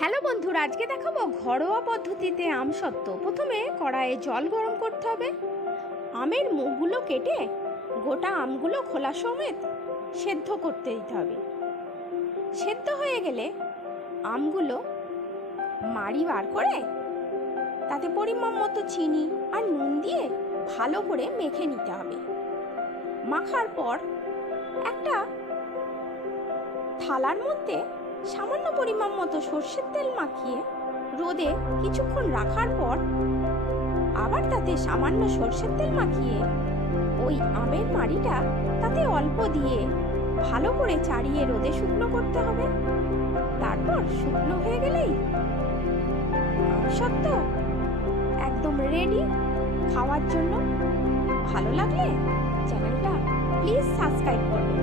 Hello বন্ধুরা, আজকে দেখাবো ঘরোয়া পদ্ধতিতে আমসত্ত্ব। প্রথমে কড়াইয়ে জল গরম করতে হবে। আমের মুখগুলো কেটে গোটা আমগুলো খোলা সমেত সেদ্ধ করতে দিতে হবে। সেদ্ধ হয়ে গেলে আমগুলো মাড়ি বার করে তাতে পরিমাণ মতো চিনি আর নুন দিয়ে ভালো করে মেখে নিতে হবে। মাখার পর একটা থালার মধ্যে সামান্য পরিমাণ মতো সর্ষের তেল মাখিয়ে রোদে কিছুক্ষণ রাখার পর আবার তাতে সামান্য সর্ষের তেল মাখিয়ে ওই আমের মাড়িটা তাতে অল্প দিয়ে ভালো করে চাড়িয়ে রোদে শুকনো করতে হবে। তারপর শুকনো হয়ে গেলেই আমসত্ত্ব একদম রেডি খাওয়ার জন্য। ভালো লাগলে চ্যানেলটা প্লিজ সাবস্ক্রাইব করবেন।